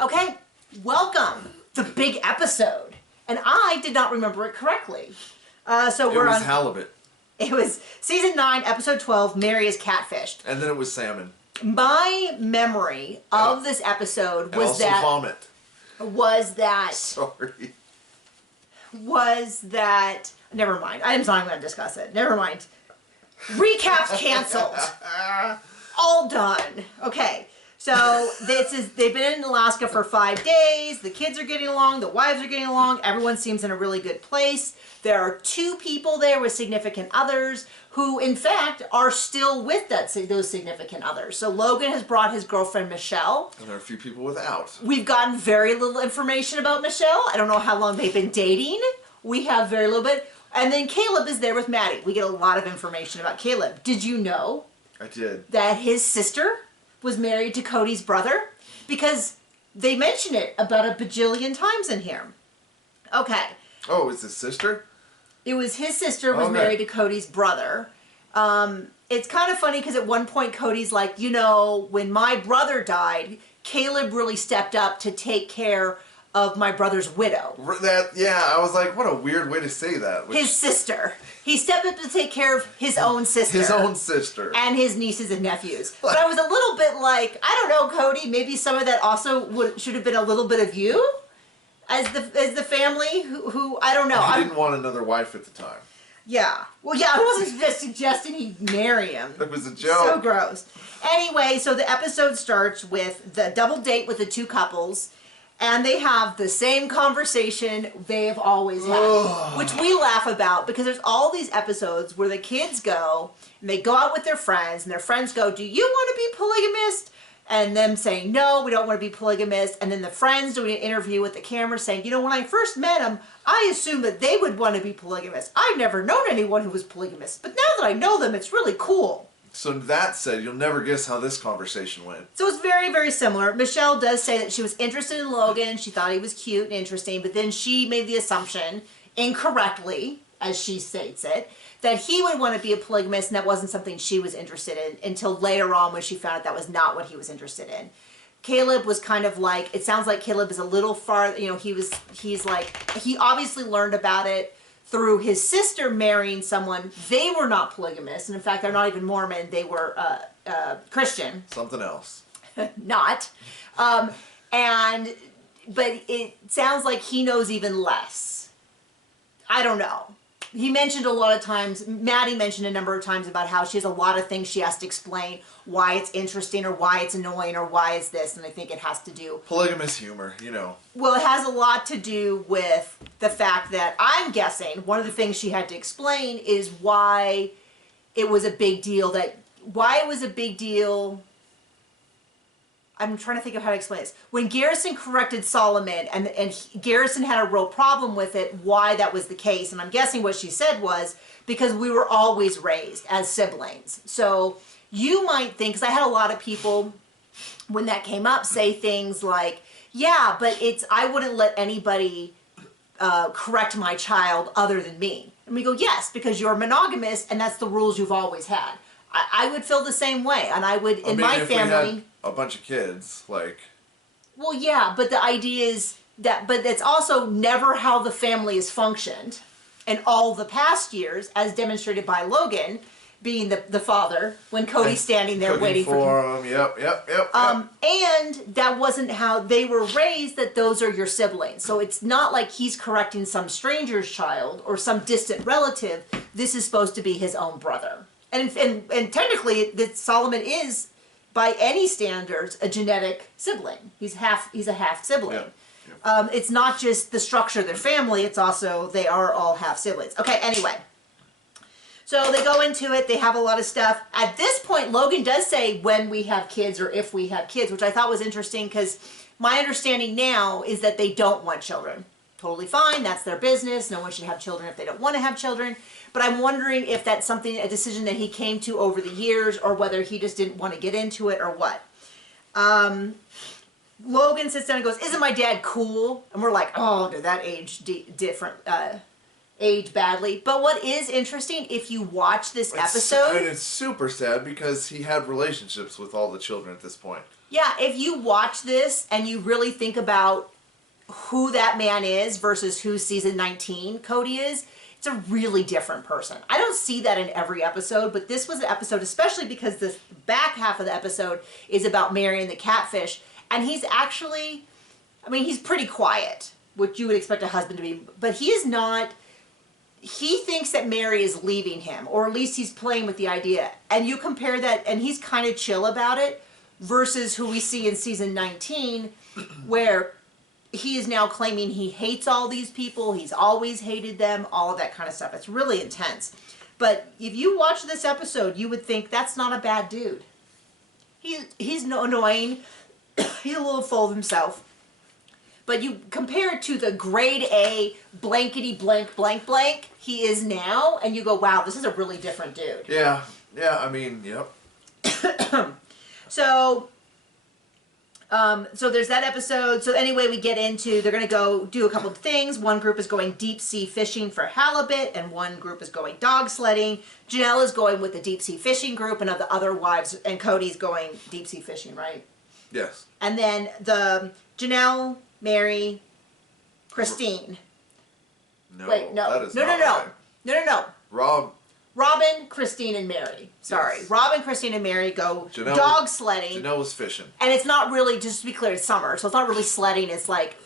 Okay, welcome. The big episode. And I did not remember it correctly. So we're on... halibut. It was season 9, episode 12, Meri is catfished. And then it was salmon. My memory of this episode was that... vomit. Was that... Sorry. Was that... Never mind. I'm not going to discuss it. Never mind. Recap's canceled. All done. Okay. So they've been in Alaska for 5 days. The kids are getting along. The wives are getting along. Everyone seems in a really good place. There are 2 people there with significant others who, in fact, are still with those significant others. So Logan has brought his girlfriend, Michelle. And there are a few people without. We've gotten very little information about Michelle. I don't know how long they've been dating. We have very little bit. And then Caleb is there with Maddie. We get a lot of information about Caleb. Did you know? I did. That his sister was married to Cody's brother? Because they mention it about a bajillion times in here. Okay. Oh, it's his sister? It was his sister was married to Cody's brother. It's kind of funny because at one point Cody's like, you know, when my brother died, Caleb really stepped up to take care of my brother's widow. I was like, what a weird way to say that. His sister. He stepped up to take care of his own sister. His own sister. And his nieces and nephews. But I was a little bit like, I don't know, Cody, maybe some of that also should have been a little bit of you as the family who I don't know. He didn't want another wife at the time. Yeah. Well, yeah, I wasn't just suggesting he'd marry him. That was a joke. So gross. Anyway, so the episode starts with the double date with the 2 couples. And they have the same conversation they've always had, which we laugh about because there's all these episodes where the kids go and they go out with their friends and their friends go, do you want to be polygamist? And them saying, no, we don't want to be polygamist. And then the friends doing an interview with the camera saying, you know, when I first met them, I assumed that they would want to be polygamist. I've never known anyone who was polygamist, but now that I know them, it's really cool. So that said, you'll never guess how this conversation went. So it's very, very similar. Michelle does say that she was interested in Logan. She thought he was cute and interesting, but then she made the assumption, incorrectly, as she states it, that he would want to be a polygamist, and that wasn't something she was interested in until later on when she found out that was not what he was interested in. Caleb was kind of like, it sounds like Caleb is a little far, you know, he's like, he obviously learned about it through his sister marrying someone. They were not polygamous, and in fact, they're not even Mormon. They were Christian. Something else. Not. But it sounds like he knows even less. I don't know. He mentioned a lot of times, Maddie mentioned a number of times about how she has a lot of things she has to explain, why it's interesting or why it's annoying or why it's this, and I think it has to do... Polygamous humor, you know. Well, it has a lot to do with the fact that I'm guessing one of the things she had to explain is why it was a big deal I'm trying to think of how to explain this. When Garrison corrected Solomon and Garrison had a real problem with it, why that was the case. And I'm guessing what she said was because we were always raised as siblings. So you might think, because I had a lot of people when that came up say things like, yeah, but I wouldn't let anybody correct my child other than me. And we go, yes, because you're monogamous and that's the rules you've always had. I would feel the same way, and I would, in my family... We had a bunch of kids, like... Well, yeah, but the idea is that, but it's also never how the family has functioned in all the past years, as demonstrated by Logan, being the father, when Cody's standing there waiting for him. Yep. And that wasn't how they were raised, that those are your siblings. So it's not like he's correcting some stranger's child or some distant relative. This is supposed to be his own brother. And technically, that Solomon is, by any standards, a genetic sibling. He's a half sibling. Yeah. It's not just the structure of their family, it's also, they are all half siblings. Okay, anyway. So they go into it, they have a lot of stuff. At this point, Logan does say when we have kids or if we have kids, which I thought was interesting because my understanding now is that they don't want children. Totally fine, that's their business. No one should have children if they don't want to have children. But I'm wondering if that's a decision that he came to over the years or whether he just didn't want to get into it or what. Logan sits down and goes, isn't my dad cool? And we're like, oh, did that age age badly. But what is interesting, if you watch this episode... And it's super sad because he had relationships with all the children at this point. Yeah, if you watch this and you really think about who that man is versus who season 19 Cody is, it's a really different person. I don't see that in every episode, but this was an episode, especially because the back half of the episode is about Meri and the catfish, and he's actually, I mean, he's pretty quiet, which you would expect a husband to be, but he is not. He thinks that Meri is leaving him, or at least he's playing with the idea. And you compare that, and he's kind of chill about it, versus who we see in season 19, where he is now claiming he hates all these people, he's always hated them, all of that kind of stuff. It's really intense. But if you watch this episode, you would think that's not a bad dude. He's annoying, he's a little full of himself. But you compare it to the grade A blankety blank blank blank he is now, and you go, wow, this is a really different dude. Yeah, I mean, yep. So there's that episode. So anyway, we get into, they're going to go do a couple of things. One group is going deep sea fishing for halibut, and one group is going dog sledding. Janelle is going with the deep sea fishing group, and the other wives, and Cody's going deep sea fishing, right? Yes. And then the Janelle, Meri, Christine. No. Wait, no. That is No. Robin, Christine, and Meri. Sorry. Yes. Robin, Christine, and Meri go dog sledding. Janelle was fishing. And it's not really, just to be clear, it's summer, so it's not really sledding, it's like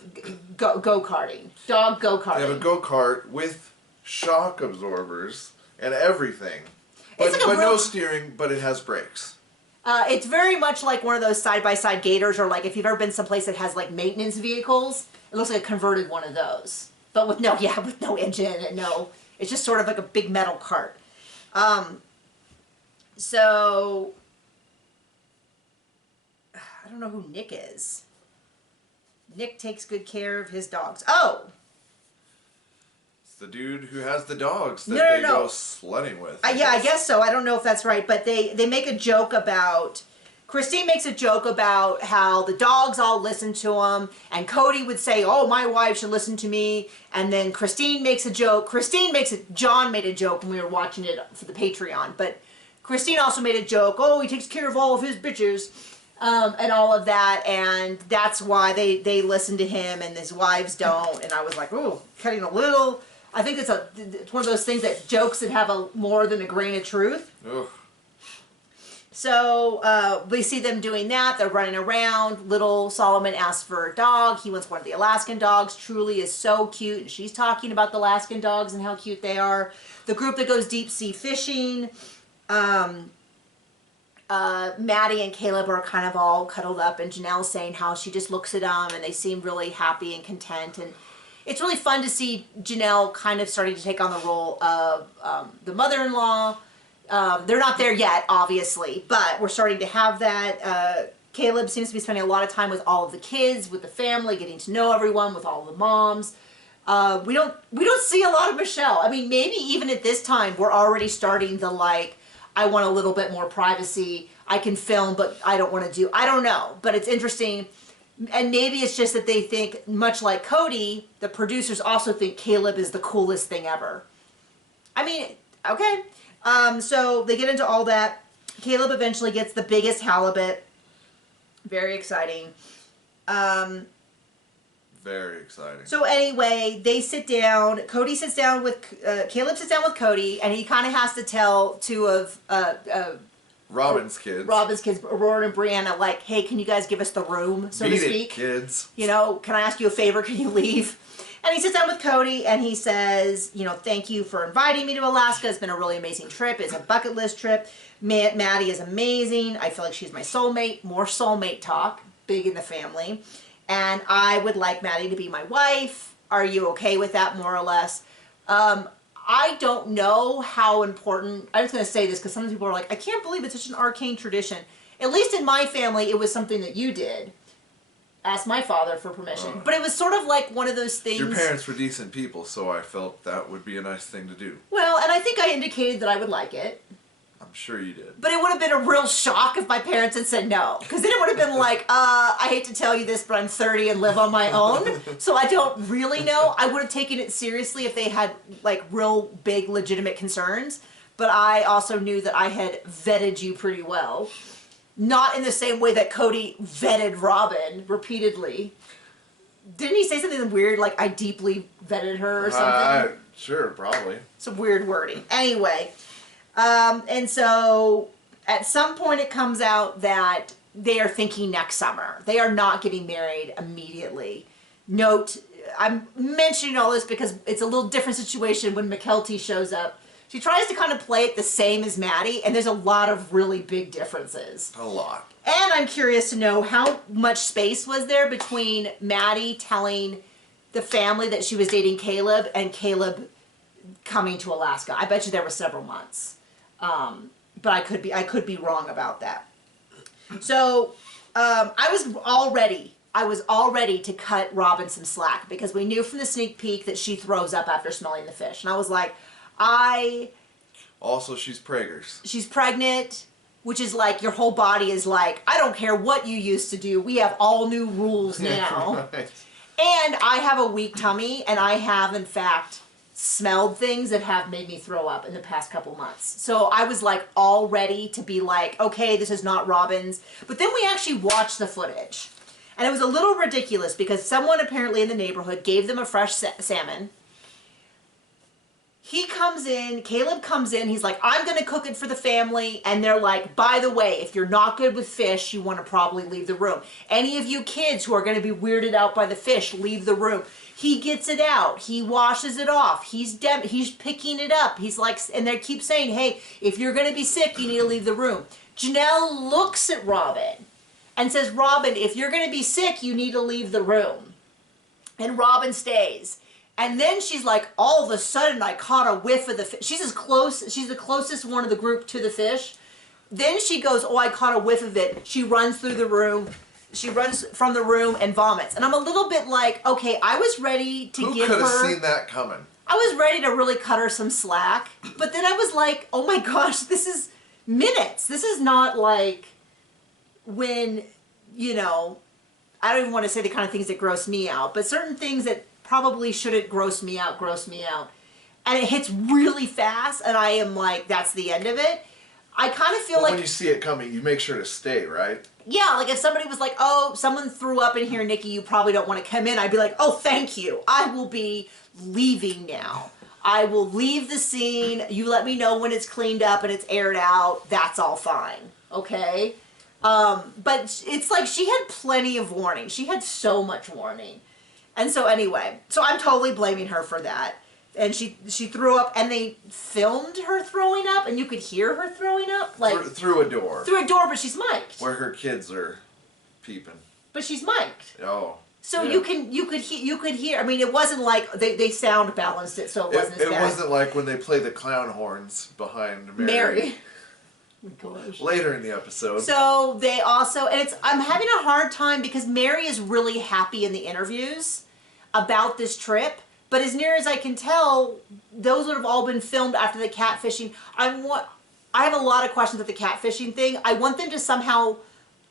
go-karting. Dog go-karting. They have a go-kart with shock absorbers and everything. But, It's like no steering, but it has brakes. It's very much like one of those side-by-side gators, or like if you've ever been someplace that has like maintenance vehicles, it looks like a converted one of those. But with no engine and no, it's just sort of like a big metal cart. So, I don't know who Nick is. Nick takes good care of his dogs. Oh! It's the dude who has the dogs that No. they go sledding with. Yeah, I guess so. I don't know if that's right, but they make a joke about, Christine makes a joke about how the dogs all listen to him, and Cody would say, oh, my wife should listen to me, and then Christine makes a joke. John made a joke when we were watching it for the Patreon, but Christine also made a joke, oh, he takes care of all of his bitches, and all of that, and that's why they listen to him and his wives don't, and I was like, oh, cutting a little. I think it's one of those things that jokes that have more than a grain of truth. Ugh. So we see them doing that. They're running around. Little Solomon asks for a dog. He wants one of the Alaskan dogs. Truly is so cute. And she's talking about the Alaskan dogs and how cute they are. The group that goes deep sea fishing, Maddie and Caleb are kind of all cuddled up, and Janelle's saying how she just looks at them and they seem really happy and content. And it's really fun to see Janelle kind of starting to take on the role of the mother-in-law. They're not there yet, obviously, but we're starting to have that. Caleb seems to be spending a lot of time with all of the kids, with the family, getting to know everyone, with all the moms. We don't see a lot of Michelle. I mean, maybe even at this time, we're already starting the like, I want a little bit more privacy. I can film, but I don't want to do. I don't know, but it's interesting. And maybe it's just that they think, much like Cody, the producers also think Caleb is the coolest thing ever. I mean, okay. So they get into all that. Caleb eventually gets the biggest halibut. Very exciting. Very exciting. So anyway, they sit down. Caleb sits down with Cody, and he kind of has to tell two of Robin's kids, Aurora and Brianna, like, hey, can you guys give us the room, so to speak? Kids. You know, can I ask you a favor? Can you leave? And he sits down with Cody and he says, you know, thank you for inviting me to Alaska. It's been a really amazing trip. It's a bucket list trip. Maddie is amazing. I feel like she's my soulmate. More soulmate talk. Big in the family. And I would like Maddie to be my wife. Are you okay with that, more or less? I don't know how important, I'm just going to say this because some people are like, I can't believe it's such an arcane tradition. At least in my family, it was something that you did. Asked my father for permission. But it was sort of like one of those things. Your parents were decent people, so I felt that would be a nice thing to do. Well, and I think I indicated that I would like it. I'm sure you did. But it would have been a real shock if my parents had said no. Because then it would have been like, I hate to tell you this, but I'm 30 and live on my own. So I don't really know. I would have taken it seriously if they had like real big legitimate concerns. But I also knew that I had vetted you pretty well. Not in the same way that Cody vetted Robin repeatedly. Didn't he say something weird, like, I deeply vetted her or something? Sure, probably. Some weird wording. Anyway, and so at some point it comes out that they are thinking next summer. They are not getting married immediately. Note, I'm mentioning all this because it's a little different situation when McKelty shows up. She tries to kind of play it the same as Maddie, and there's a lot of really big differences. A lot. And I'm curious to know how much space was there between Maddie telling the family that she was dating Caleb and Caleb coming to Alaska. I bet you there were several months. But I could be wrong about that. So I was all ready to cut Robin some slack because we knew from the sneak peek that she throws up after smelling the fish. And I was like, Also, she's preggers. She's pregnant, which is like your whole body is like, I don't care what you used to do. We have all new rules now. Right. And I have a weak tummy, and I have, in fact, smelled things that have made me throw up in the past couple months. So I was like all ready to be like, okay, this is not Robin's. But then we actually watched the footage. And it was a little ridiculous because someone apparently in the neighborhood gave them a fresh salmon. He comes in, Caleb comes in, he's like, I'm going to cook it for the family. And they're like, by the way, if you're not good with fish, you want to probably leave the room. Any of you kids who are going to be weirded out by the fish, leave the room. He gets it out. He washes it off. He's picking it up. He's like, and they keep saying, hey, if you're going to be sick, you need to leave the room. Janelle looks at Robin and says, Robin, if you're going to be sick, you need to leave the room. And Robin stays. And then she's like, all of a sudden I caught a whiff of the fish. She's the closest one of the group to the fish. Then she goes, oh, I caught a whiff of it. She runs through the room. She runs from the room and vomits. And I'm a little bit like, okay, I was ready to give her... Who could have seen that coming? I was ready to really cut her some slack. But then I was like, oh my gosh, this is minutes. This is not like when, you know, I don't even want to say the kind of things that gross me out, but certain things that probably shouldn't gross me out. And it hits really fast, and I am like, that's the end of it. I kind of feel like... when you see it coming, you make sure to stay, right? Yeah, like if somebody was like, oh, someone threw up in here, Nikki, you probably don't want to come in. I'd be like, oh, thank you. I will be leaving now. I will leave the scene. You let me know when it's cleaned up and it's aired out. That's all fine. Okay? But it's like she had plenty of warning. She had so much warning. And so anyway, so I'm totally blaming her for that. And she threw up, and they filmed her throwing up, and you could hear her throwing up, like through a door. Through a door, but she's mic'd. Where her kids are peeping. But she's mic'd. Oh. So yeah. you could hear. I mean, it wasn't like they sound balanced it, so it wasn't as bad. It wasn't like when they play the clown horns behind Meri. Oh my gosh. Later in the episode. So they also, and I'm having a hard time because Meri is really happy in the interviews about this trip, but as near as I can tell, those would have all been filmed after the catfishing. I have a lot of questions at the catfishing thing. I want them to somehow,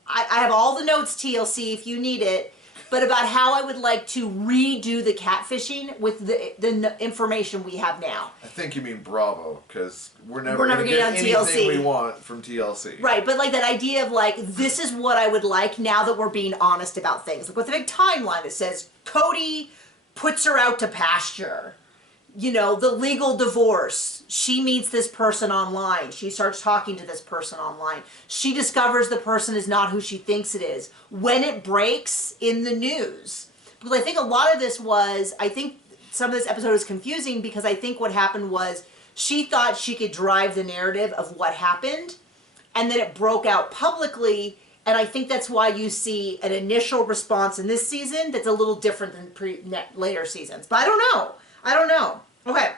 I have all the notes, TLC, if you need it, but about how I would like to redo the catfishing with the information we have now. I think you mean Bravo, because we're never going to get on anything TLC. We want from TLC. Right, but like that idea of like, this is what I would like now that we're being honest about things. Like with a big timeline that says, Cody puts her out to pasture. You know, the legal divorce. She meets this person online. She starts talking to this person online. She discovers the person is not who she thinks it is. When it breaks in the news. Because I think a lot of this was, I think some of this episode is confusing because I think what happened was she thought she could drive the narrative of what happened, and then it broke out publicly, and I think that's why you see an initial response in this season that's a little different than later seasons. But I don't know. Okay.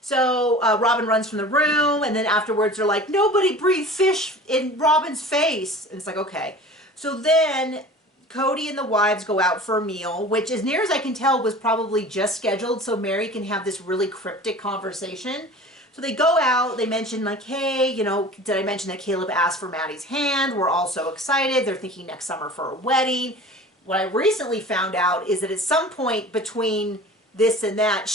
So Robin runs from the room, and then afterwards they're like, nobody breathe fish in Robin's face. And it's like, okay. So then Cody and the wives go out for a meal, which as near as I can tell was probably just scheduled so Meri can have this really cryptic conversation. So they go out, they mention like, hey, you know, did I mention that Caleb asked for Maddie's hand? We're all so excited. They're thinking next summer for a wedding. What I recently found out is that at some point between this and that,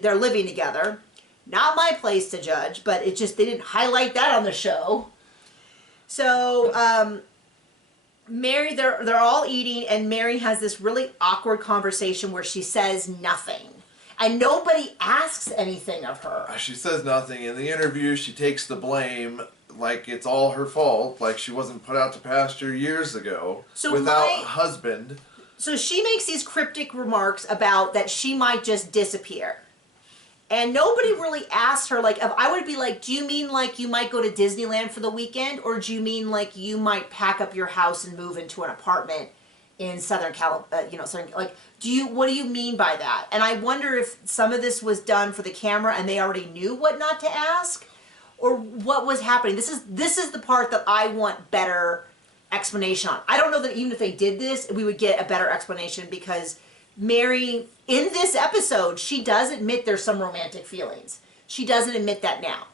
they're living together. Not my place to judge, but they didn't highlight that on the show. So, Meri, they're all eating, and Meri has this really awkward conversation where she says nothing. And nobody asks anything of her. She says nothing. In the interview, she takes the blame like it's all her fault, like she wasn't put out to pasture years ago without a husband. So she makes these cryptic remarks about that she might just disappear. And nobody really asked her, like, if I would be like, do you mean like you might go to Disneyland for the weekend? Or do you mean like you might pack up your house and move into an apartment in Southern California, like, what do you mean by that? And I wonder if some of this was done for the camera and they already knew what not to ask, or what was happening. This is the part that I want better explanation on. I don't know that even if they did this, we would get a better explanation, because Meri, in this episode, she does admit there's some romantic feelings. She doesn't admit that now.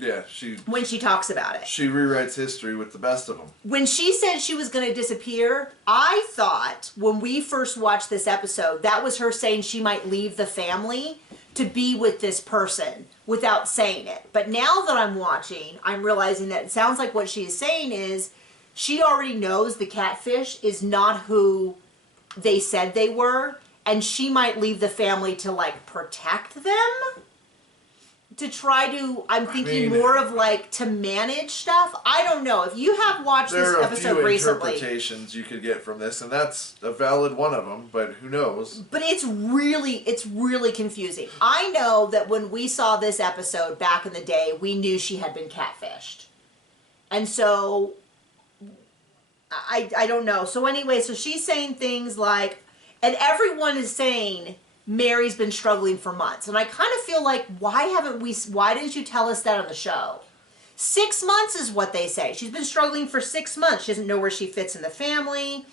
Yeah, when she talks about it. She rewrites history with the best of them. When she said she was going to disappear, I thought when we first watched this episode, that was her saying she might leave the family to be with this person without saying it. But now that I'm watching, I'm realizing that it sounds like what she is saying is she already knows the catfish is not who they said they were, and she might leave the family to, like, protect them? To try to, I'm thinking more of like to manage stuff. I don't know. If you have watched this episode recently. There are a few interpretations you could get from this, and that's a valid one of them, but who knows? But it's really confusing. I know that when we saw this episode back in the day, we knew she had been catfished. And so, I don't know. So anyway, so she's saying things like, and everyone is saying, Meri's been struggling for months. And I kind of feel like, why didn't you tell us that on the show? 6 months is what they say. She's been struggling for 6 months. She doesn't know where she fits in the family.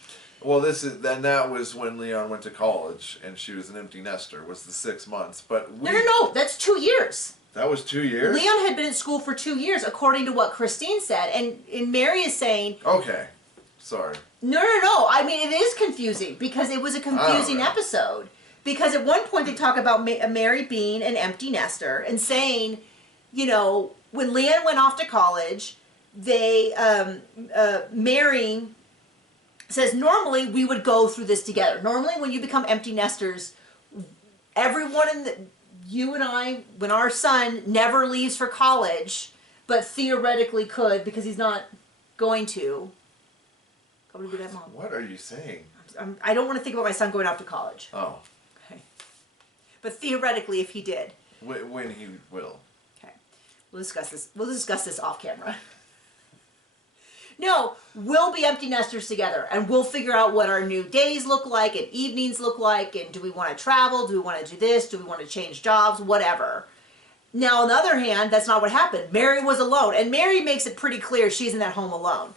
Well, that was when Leon went to college and she was an empty nester, was the 6 months. But No, that's 2 years. That was 2 years? Leon had been in school for 2 years, according to what Christine said. And Meri is saying... Okay. Sorry. No. I mean, it is confusing because it was a confusing episode. Because at one point they talk about Meri being an empty nester and saying, you know, when Leon went off to college, Meri says, normally we would go through this together. Normally when you become empty nesters, everyone you and I, when our son never leaves for college, but theoretically could because he's not going to. What are you saying? I don't want to think about my son going off to college. Oh. But theoretically, if he did. When he will. Okay. We'll discuss this. We'll discuss this off camera. No, we'll be empty nesters together, and we'll figure out what our new days look like and evenings look like, and do we want to travel? Do we want to do this? Do we want to change jobs? Whatever. Now, on the other hand, that's not what happened. Meri was alone, and Meri makes it pretty clear she's in that home alone.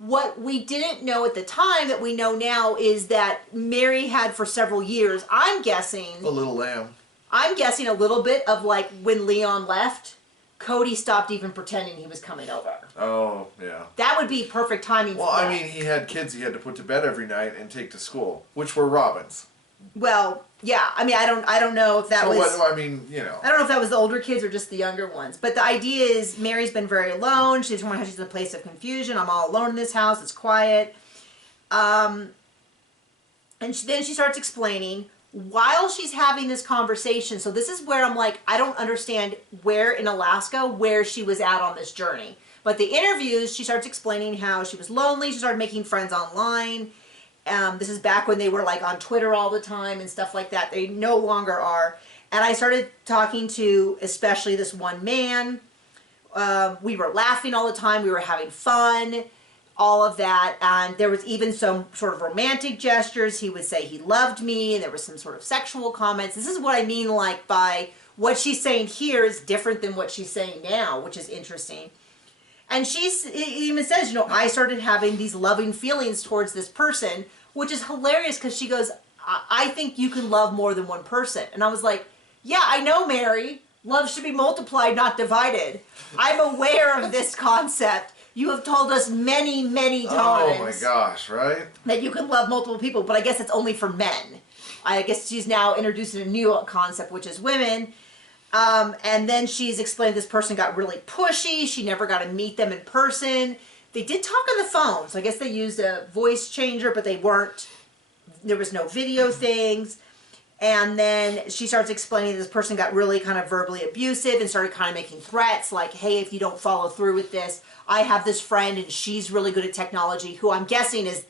What we didn't know at the time that we know now is that Meri had for several years, I'm guessing... A little lamb. I'm guessing a little bit of like when Leon left, Cody stopped even pretending he was coming over. Oh, yeah. That would be perfect timing for that. Well, I mean, he had kids he had to put to bed every night and take to school, which were Robin's. Well, yeah. I mean, I don't know if that was... What, I mean, you know. I don't know if that was the older kids or just the younger ones. But the idea is Meri's been very alone. She's in a place of confusion. I'm all alone in this house. It's quiet. And then she starts explaining while she's having this conversation. So this is where I'm like, I don't understand where in Alaska, where she was at on this journey. But the interviews, she starts explaining how she was lonely. She started making friends online. This is back when they were like on Twitter all the time and stuff like that. They no longer are. And I started talking to especially this one man. We were laughing all the time. We were having fun, all of that. And there was even some sort of romantic gestures. He would say he loved me, and there was some sort of sexual comments. This is what I mean, like, by what she's saying here is different than what she's saying now, which is interesting. And she even says, you know, I started having these loving feelings towards this person, which is hilarious because she goes, I think you can love more than one person. And I was like, yeah, I know, Meri. Love should be multiplied, not divided. I'm aware of this concept. You have told us many, many times. Oh my gosh, right? That you can love multiple people, but I guess it's only for men. I guess she's now introducing a new concept, which is women. And then she's explained this person got really pushy. She never got to meet them in person. they did talk on the phone. So I guess they used a voice changer, but there was no video things. And then she starts explaining this person got really kind of verbally abusive and started kind of making threats like, hey, if you don't follow through with this, I have this friend and she's really good at technology, who I'm guessing is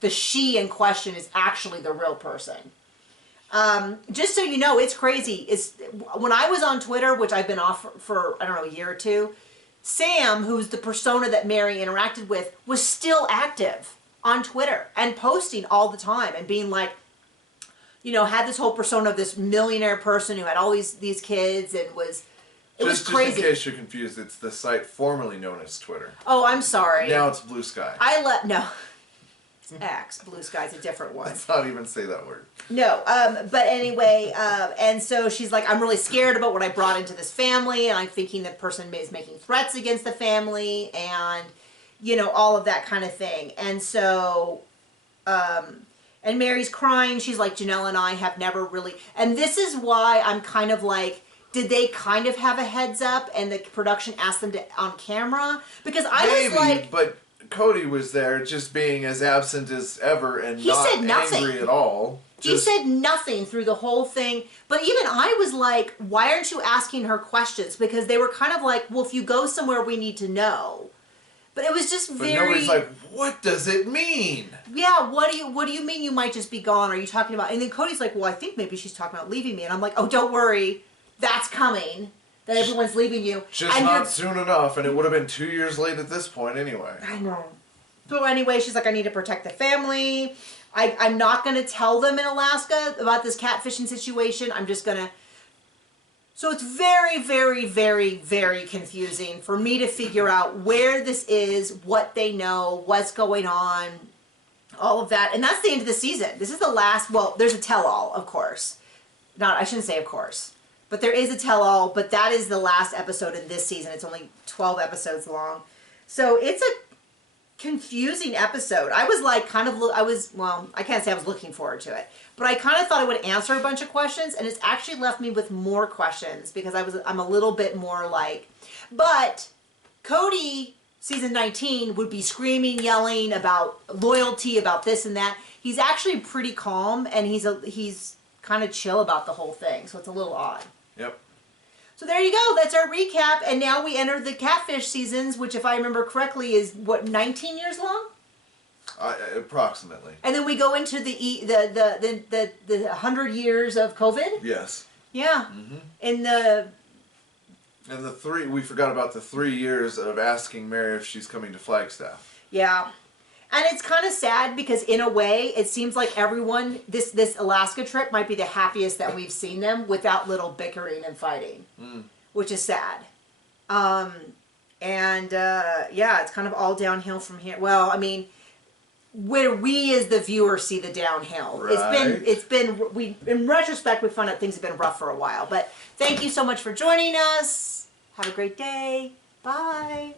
the she in question is actually the real person. Just so you know, it's crazy. When I was on Twitter, which I've been off for, I don't know, a year or two, Sam, who's the persona that Meri interacted with, was still active on Twitter and posting all the time and being like, had this whole persona of this millionaire person who had all these kids and was crazy. Just in case you're confused, it's the site formerly known as Twitter. Oh, I'm sorry. Now it's Blue Sky. No. It's X. Blue Sky's a different one. Let's not even say that word. No, but anyway, and so she's like, I'm really scared about what I brought into this family, and I'm thinking the person is making threats against the family, and, all of that kind of thing. And so, and Meri's crying. She's like, Janelle and I have never really, and this is why I'm kind of like, did they kind of have a heads up and the production asked them to on camera? Because I was like, but Cody was there just being as absent as ever and not angry at all. He said nothing through the whole thing. But even I was like, why aren't you asking her questions? Because they were kind of like, well, if you go somewhere, we need to know. But it was just very... But nobody's like, what does it mean? Yeah, what do you mean you might just be gone? Are you talking about... And then Cody's like, well, I think maybe she's talking about leaving me. And I'm like, oh, don't worry. That's coming. That everyone's leaving you. Just and not soon enough. And it would have been 2 years late at this point anyway. I know. So anyway, she's like, I need to protect the family. I'm not going to tell them in Alaska about this catfishing situation. I'm just going to... So it's very, very, very, very confusing for me to figure out where this is, what they know, what's going on, all of that. And that's the end of the season. This is the last... Well, there's a tell-all, of course. I shouldn't say of course. But there is a tell-all, but that is the last episode in this season. It's only 12 episodes long. So it's a confusing episode. I was like I can't say I was looking forward to it, but I kind of thought it would answer a bunch of questions, and it's actually left me with more questions because I'm a little bit more like, but Cody season 19 would be screaming, yelling about loyalty, about this and that. He's actually pretty calm, and he's kind of chill about the whole thing, so it's a little odd. Yep. So there you go. That's our recap, and now we enter the Catfish seasons, which, if I remember correctly, is what, 19 years long? Approximately. And then we go into the 100 years of COVID. Yes. Yeah. Mm-hmm. We forgot about the 3 years of asking Meri if she's coming to Flagstaff. Yeah. And it's kind of sad because, in a way, it seems like everyone, this Alaska trip might be the happiest that we've seen them without little bickering and fighting, which is sad. Yeah, it's kind of all downhill from here. Well, I mean, where we as the viewer see the downhill. Right. In retrospect, we found out things have been rough for a while. But thank you so much for joining us. Have a great day. Bye.